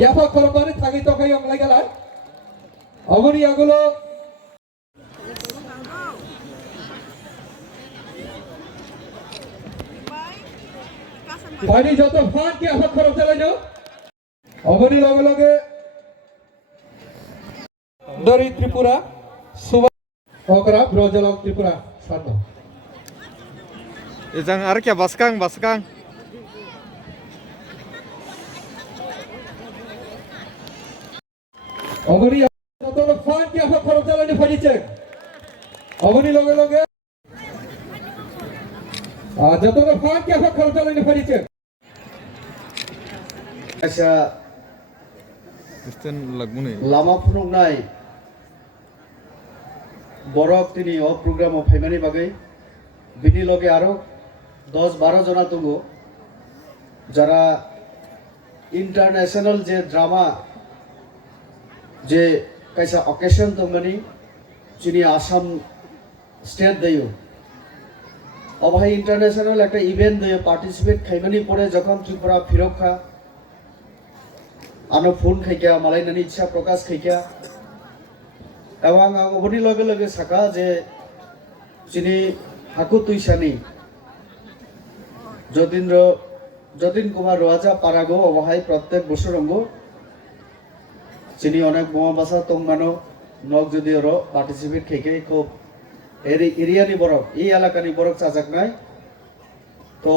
ইয়াফা খরমবানি থাকি তকাই অংলাই গেলার অবনি আগুলো পানি যত ফাট কি আফা খরম চালাই যাও অবনি লগে লগে দরি ত্রিপুরা সুবা ওকরা ব্রজলম ত্রিপুরা সান্ন Ijang arkia baskang অবনি যত ফাট কি আফা খরম চালাই ফাড়িছে অবনি লগে লগে যত ফাট কি আফা খরম চালাই ফাড়িছে আচ্ছা Isten lagmuni লামা ফুনুংনাই বরক তিনি অ প্রোগ্রাম ফাইমানি বাগৈ বিনি লগে আরো 10-12 জনা তুঙ্গো যারা ইন্টারন্যাশনাল যে ড্রামা যে কাইসা অকেশন তংমানি চিনি আসাম স্টেট দেয় অভাই ইন্টারন্যাশনাল একটা ইভেন্ট দেয় পার্টিসিপেট খাইমানি পরে যখন ত্রিপুরা ফিরক্ষা আনো ফোন খাইকা মালাইনানি ইচ্ছা প্রকাশ খাইকা এবং অবনি লগে লগে সাকা যে চিনি হাকু তুইসানি যতীন কুমার রাজা পারাগো অবহাই প্রত্যেক বছর অঙ্গ চিনি অনেক বোমা বাসা তংমানো নক যদি ওর পার্টিসিপেট খাইকে খুব এরিয়ানি বরফ এই এলাকানি বরফ চাজাক নাই তো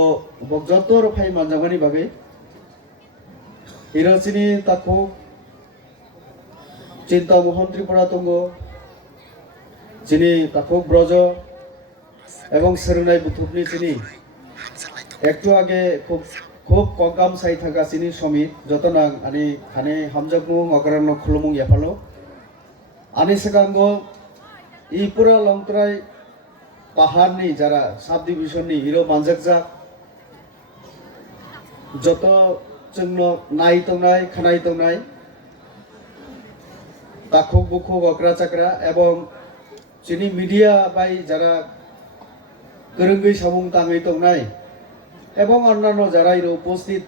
যত ফাই মানজামানি বাগে হিরো চিনি তাকো চিন্তা মোহন ত্রিপুরা তঙ্গ চিনি তাকো ব্রজ এবং সেরুনাই বুথুপনি চিনি একটু আগে খুব খুব কম সাই থাকা চিনি সমীর যত নাং আনি খানে হামজাকমুং অকরান্ন খুলমুং ইয়াফালো আনি সেকাঙ্গ ই পুরা লংতরাই পাহাড়নি যারা সাব ডিভিশননি হিরো মানজাকজা যত जोंनो नाय तंनाय खानाय तंनाय ताखुक बुखुक अक्रा चाक्रा एवं चिनी मीडिया बाय जारा गोरोंगै सामुं ताङै तंनाय एवं अन्नान्य जारा इरो उपस्थित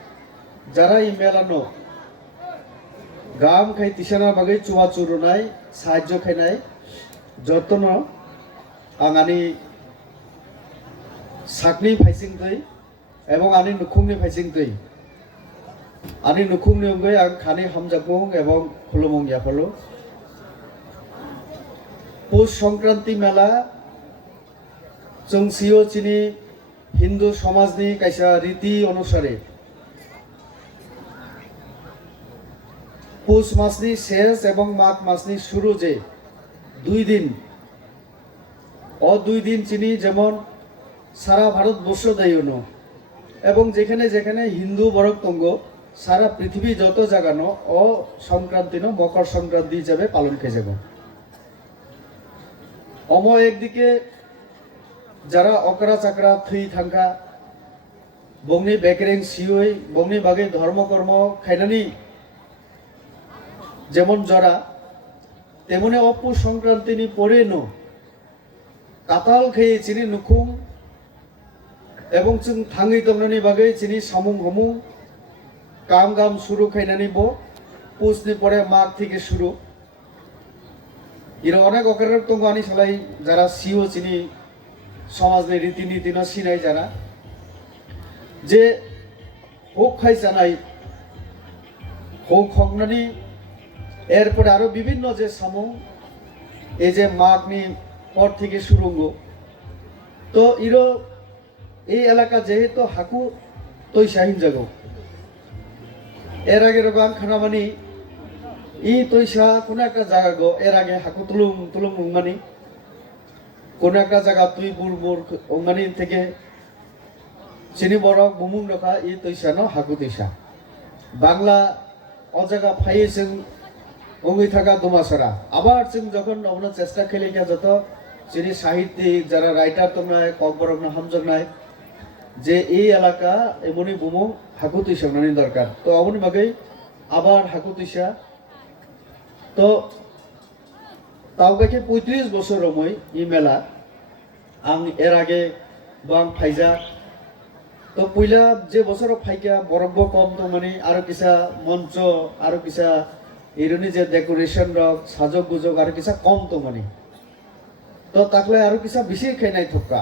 जारा इ मेलानो गाम खाय तिसाना बागै चुवा चुरुनाय साहाय्य खायनाय जतनो आंगानि साकनि फाइसिंतै एवं आनि नुखुंनि फाइसिंतै आनी नुखुं नियंगै आं खाने हामजाकमुं एवं खुलुमुं याफालो पौष संक्रांति मेला जों सिओ चिनी हिंदू समाजनि कायसा रीति अनुसारे पौष मासनि शेष एवं माघ मासनि शुरू जे 2 दिन चिनी जेमन सारा भारत बर्ष दायनो एवं जेखाने जेखाने हिंदू बरक तंग सारा पृथ्वी যত জাগানো ও সংক্রান্তি নো মকর সংক্রান্তি হিসেবে পালন করে যাব অম একদিকে যারা অকরা চাকরা থই থাঙ্কা বংনি বেকরেং সিওই বংনি বাগে ধর্মকর্ম খাইনানি যেমন জরা তেমনি অপু সংক্রান্তিনি পরে নো কাতাল খেয়ে চিনি নুখুম এবং जों थाङै तंनानि बागै चिनी सामुं हमुं काम गाम शुरू खाइनानि बो पुसनि परे माघ থেকে शुरू इरो अनेक अकरेर तंगानि सलाई जारा सिओ चिनी समाजनि रीतिनीति न सिनाय जाना जे হোক খাই জানাই হোক হগনানি এরপরে আরো বিভিন্ন যে সামুং এই যে মাঘনি পর থেকে শুরু তো ইরো এই এলাকা যেহেতু হাকু তৈশাহীন জাগো এর আগে রবাং খানামানি ই তৈশা কোনো একটা জায়গা গো এর আগে হাকু তুলুম উংমানি কোনো একটা জায়গা তুই বুড় উংমানি থেকে চিনি বড় বুমুং রকা ই তৈশা ন হাকু তৈশা বাংলা অজায়গা ফাইয়ে जों ওই থাকা দমাসরা আবার जों যখন অবনা চেষ্টা খেলে গিয়া যত চিনি সাহিত্যিক যারা রাইটার তোমরা ককবরক না হামজনায় যে এই এলাকা এমনি বুমু হাকু তৈশা নানি দরকার তো অমনি বাগৈ আবার হাকু তৈশা তো তাও গাকে 35 বছর রমই ই মেলা আং এর আগে বাং ফাইজা তো পইলা যে বছর ফাইকা বরব্য কম তো মানে আরো কিসা মঞ্চ আরো কিসা এরনি যে ডেকোরেশন রক সাজক গুজক আরো কিসা কম তো মানে তো তাকলে আরো কিসা বেশি খাই নাই থকা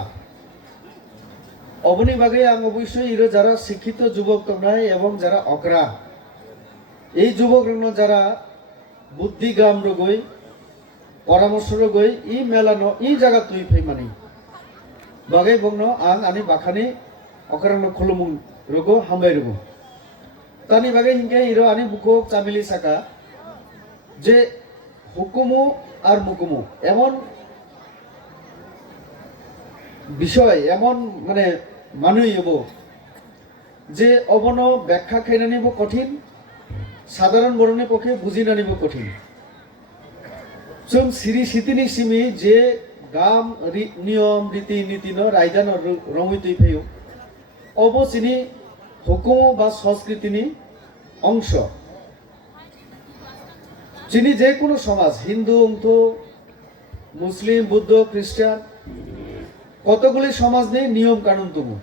অবনি বাগে আং অবশ্যই ইরো যারা শিক্ষিত যুবক তোমরাই এবং যারা অকরা এই যুবক যারা বুদ্ধিগ্রাম রগই পরামর্শ রগই ই মেলানো ই জায়গা তুই ফেই মানি বাগে বংনো আং আনি বাখানি অকরানো খুলুমুং রগো হামবাই রগো তানি বাগে হিংকে ইরো আনি বুকো চামিলি সাকা যে হুকুমু আর মুকুমু এমন বিষয় এমন মানে মানুষ হব যে অবন ব্যাখ্যা খাই না নিব কঠিন সাধারণ বরণের পক্ষে বুঝি না নিব কঠিন চুম সিরি সিতিনি সিমি যে গাম নিয়ম রীতি নীতি ন রায়দান রমিতই ফেয় অবচিনি হুকুম বা সংস্কৃতিনি অংশ যিনি যে কোনো সমাজ হিন্দু অংশ মুসলিম বুদ্ধ খ্রিস্টান কতগুলি সমাজ নেই নিয়ম কানুন তবু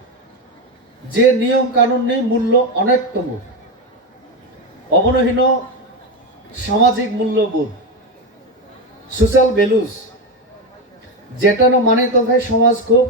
যে নিয়ম কানুন নেই মূল্য অনেকতম অবনহীন সামাজিক মূল্যবোধ সোশ্যাল ভ্যালুস যেটা মানে তো সমাজ খুব